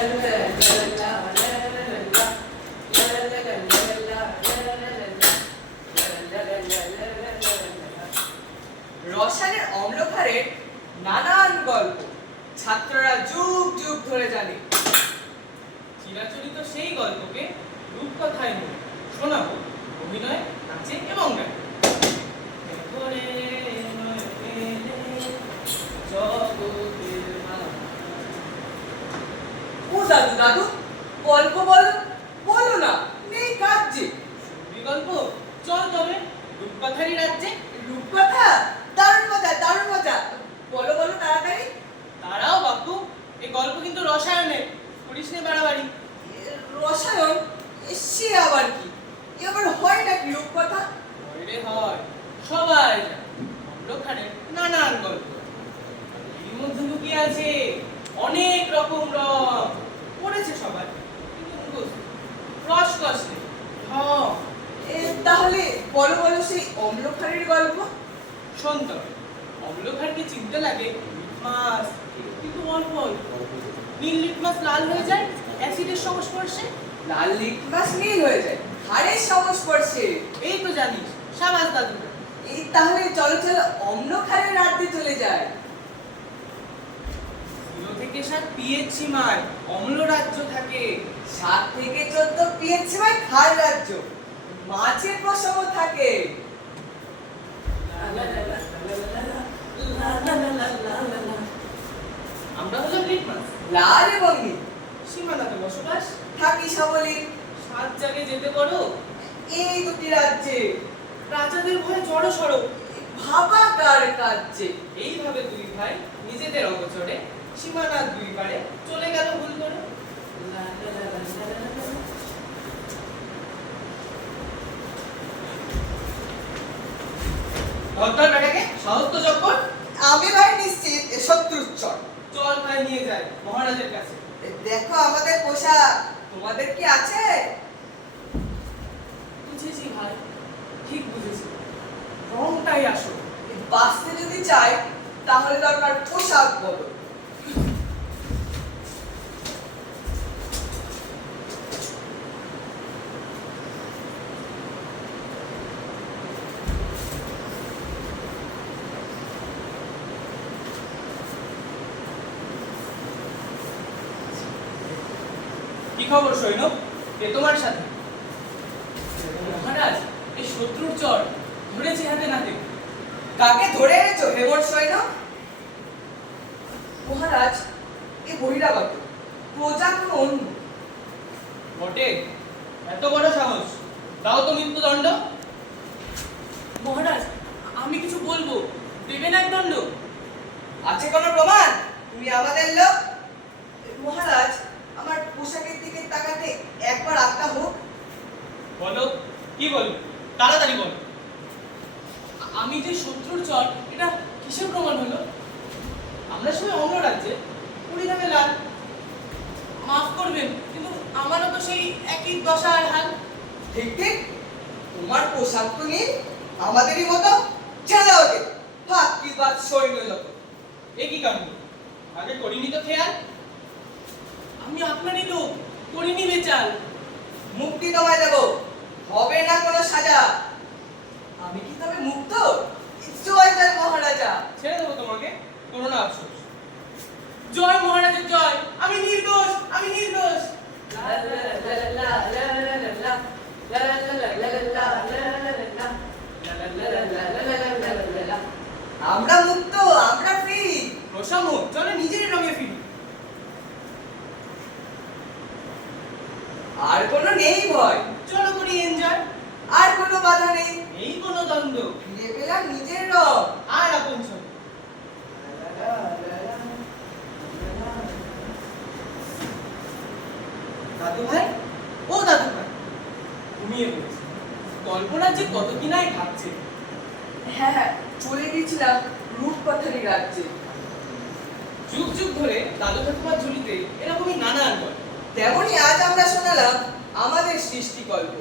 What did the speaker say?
রসায়নের অম্লক্ষারের নানান গল্প ছাত্ররা যুগ যুগ ধরে জানে। চিরাচরিত সেই গল্পকে রূপকথায় নিয়ে শোনাবো অভিনয়, নাচে এবং গানে। ও দাদু দাদু গল্প বলো, বলো না, নেই কাজ যে। গল্প চল তবে রূপকথারই রাজ্যে। রূপকথা? দারুণ মজা, দারুণ মজা। বলো বলো তাড়াতাড়ি। তারাও বাপু, এই গল্প কিন্তু রসায়নের, করিস নে বাড়াবাড়ি। রসায়ন? সে আবার কি? এ আবার হয় নাকি রূপকথা? হয় হয়, সবাই জানে অম্লক্ষারের নানান গল্প। এর মধ্যে লুকিয়ে আছে অনেক রকম রস। পড়েছে সবাই, কিন্তু মুখস্থ, রসকস নেই। তাহলে বলো বলো সেই অম্লক্ষারের গল্প। শোন তবে, অম্লক্ষারকে চিনতে লাগে লিটমাস, কিন্তু অল্প অল্প। নীল লিটমাস লাল হয়ে যায় অ্যাসিডের সংস্পর্শে। লাল লিটমাস নীল হয়ে যায় ক্ষারের সংস্পর্শে। এই তো জানিস, সাবাস দাদু। তাহলে চলো চলো অম্লক্ষারের রাজ্যে চলে যায়। 0 থেকে 7 পিএইচ সীমায় অম্ল রাজ্য থাকে। 7 থেকে 14 পিএইচ সীমায় ক্ষার রাজ্য, মাছের প্রসব থাকে। আমরা হলাম লিটমাস, লাল এবং নীল সীমানাতে বসবাস, থাকি সাবলীল 7 জায়গায় যেতে পারো এই দুটি রাজ্যে। রাজাদের ভয়ে জড়ো সড়ো ভাবাকার কার্যে। এইভাবে দুই ভাই নিজেদের অগোচরে সীমানার দুই পারে চলে গেল ভুল করে। ধর বেটাকে, সাহস তো জব্বর। আমি ভাই নিশ্চিত শত্রুর চর। চল ভাই নিয়ে যায় মহারাজের কাছে। দেখো আমাদের পোশাক, তোমাদের কি আছে? বুঝেছি ভাই, ঠিক বুঝেছি, রংটাই আসল। বাঁচতে যদি চাই তাহলে দরকার পোশাক বদল। কি খবর সৈনব, কে তোমার সাথে? মহারাজ, এই শত্রুর চর ধরেছি হাতে নাতে। কাকে ধরে এনেছো হেমর সৈন্য? মহারাজ এ বহিরাগত, প্রজা কোনো অন্য। বটে, এত বড় সাহস, দাও তো মৃত্যুদণ্ড। মহারাজ, আমি কিছু বলবো, দেবেন এক দণ্ড? আছে কোনো প্রমাণ তুমি আমাদের লোক? মহারাজ আমার পোশাকের দিকে তাকাতে একবার আজ্ঞা হোক। বলো, কি বলবো, তাড়াতাড়ি বলো। আমি যে শত্রুর চর, এটা কিসের প্রমাণ হলো? আমরা সবাই অন্য রাজ্যে, পরিণামে লাল। মাফ করবেন, কিন্তু আমারও তো সেই একই দশা আর হাল। ঠিক ঠিক, তোমার পোশাক তো নেই আমাদেরই মতো। ছেড়ে ওকে ফাঁকিবাজ সৈন্য যত। এ কি কাণ্ড, আগে করিনি তো খেয়াল। আমি আপনারই লোক, করিনি বেচাল। মুক্তি তোমায় দেব, হবে না কোনো সাজা। আমি কি তবে মুক্ত? জয় জয় মহারাজা। ছেড়ে দেবো তোমাকে, কোনো না আফসোস। জয় মহারাজের জয়, আমি নির্দোষ, আমি নির্দোষ। আমরা মুক্ত, আমরা ফ্রি। রসামো, চলো নিজের রঙে ফিরি। আর কোনো নেই ভয়, চলো করি এনজয়। আর কোনো বাধা নেই, এই কোনো দ্বন্দ্ব, ফিরে পেলাম নিজের রং। আর আপন ছবি। দাদু ভাই, ও দাদু ভাই, ঘুমিয়ে পড়েছি। কল্পনার যে কত কি নাই ভাবছে। হ্যাঁ হ্যাঁ, চলে গেছিলাম রূপকথারই রাজ্যে। যুগ যুগ ধরে দাদু ঠাকুমার ঝুলিতে এরকমই নানান গল্প। তেমনি আজ আমরা শোনালাম আমাদের সৃষ্টি গল্প।